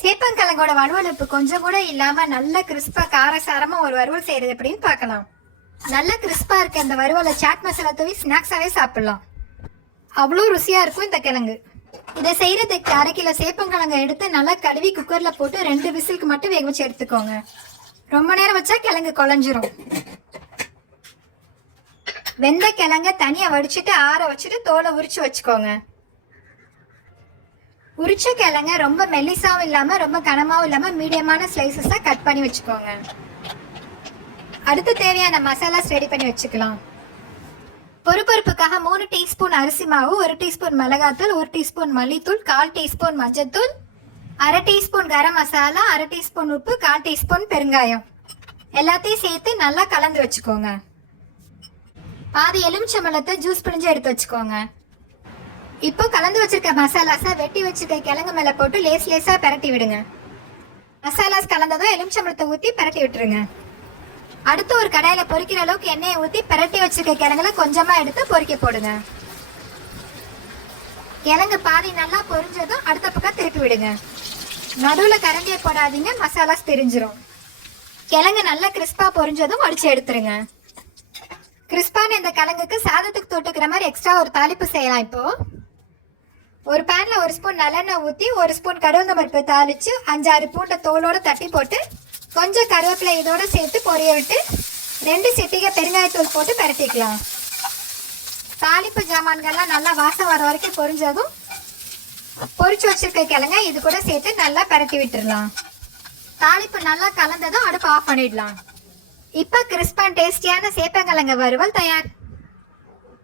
சேப்பங்கிழங்கோட வலுவலுப்பு கொஞ்சம் கூட இல்லாம நல்ல கிறிஸ்பா காரசாரமா ஒரு வறுவல் செய்யறது எப்படின்னு பார்க்கலாம். நல்ல கிறிஸ்பா இருக்க இந்த வறுவலை சாட் மசாலா தூவி ஸ்நாக்ஸாவே சாப்பிடலாம். அவ்வளோ ருசியா இருக்கும் இந்த கிழங்கு. இதை செய்யறதுக்கு அரை கிலோ சேப்பங்கிழங்க எடுத்து நல்லா கழுவி குக்கர்ல போட்டு ரெண்டு விசிலுக்கு மட்டும் வேக வச்சு எடுத்துக்கோங்க. ரொம்ப நேரம் வச்சா கிழங்கு குழஞ்சிரும். வெந்த கிழங்க தனியா வடிச்சிட்டு ஆற வச்சுட்டு தோலை உரிச்சு வச்சுக்கோங்க. உரிச்ச கிழங்க ரொம்ப மெல்லிசாவும் இல்லாம ரொம்ப கனமாவும் இல்லாம மீடியமான ஸ்லைசஸா கட் பண்ணி வச்சுக்கோங்க. அடுத்து தேவையான மசாலாஸ் ரெடி பண்ணி வச்சுக்கலாம். பொறுப்பொறுப்புக்காக மூணு டீஸ்பூன் அரிசி மாவு ஒரு டீஸ்பூன் மிளகாத்தூள் ஒரு டீஸ்பூன் மல்லித்தூள் கால் டீஸ்பூன் மஞ்சத்தூள் அரை டீஸ்பூன் கரம் மசாலா அரை டீஸ்பூன் உப்பு கால் டீஸ்பூன் பெருங்காயம். எல்லாத்தையும் சேர்த்து நல்லா கலந்து வச்சுக்கோங்க. பாதி எலுமிச்சம்பழத்தை ஜூஸ் பிழிஞ்சு எடுத்து வச்சுக்கோங்க. இப்போ கலந்து வச்சிருக்க மசாலாஸை வெட்டி வச்சிருக்க கிழங்கு மேல போட்டு லேஸ் லேஸாக பிரட்டி விடுங்க. மசாலாஸ் கலந்ததும் எலுமிச்சம்பழத்தை ஊத்தி பிரட்டி விட்டுருங்க. அடுத்து ஒரு கடாயில பொறிக்கிற அளவுக்கு எண்ணெயை ஊத்தி பிரட்டி வச்சிருக்க கிழங்குல கொஞ்சமா எடுத்து பொறிக்க போடுங்க. கிழங்கு பாதி நல்லா பொரிஞ்சதும் அடுத்த பக்கம் திருப்பி விடுங்க. நடுவுல கரண்டியை போடாதீங்க மசாலாஸ் தெரிஞ்சிரும். கிழங்கு நல்லா கிறிஸ்பா பொரிஞ்சதும் உடச்சு எடுத்துருங்க. கிறிஸ்பான இந்த கிழங்குக்கு சாதத்துக்கு தொட்டுக்கிற மாதிரி எக்ஸ்ட்ரா ஒரு தாளிப்பு செய்யலாம் இப்போ. ஒரு பேன்ல ஒரு ஸ்பூன் நல்லெண்ணெய் ஊற்றி ஒரு ஸ்பூன் கடவுள் பருப்பு தாளிச்சு அஞ்சாறு பூண்டை தோலோட தட்டி போட்டு கொஞ்சம் கருவேப்பிலை இதோட சேர்த்து பொரிய விட்டு ரெண்டு சிட்டிகை பெருங்காயத்தூள் போட்டு பரட்டிக்கலாம். தாளிப்பு ஜாமான்கள்லாம் நல்லா வாசம் வர வரைக்கும் பொரிஞ்சதும் பொரிச்சு வச்சிருக்க கிழங்க இது கூட சேர்த்து நல்லா பரட்டி விட்டுடலாம் தாளிப்பு நல்லா கலந்ததும் அடுப்பு ஆஃப் பண்ணிடலாம். இப்போ கிறிஸ்பான் டேஸ்டியான சேப்பங்கிழங்க வறுவல் தயார்.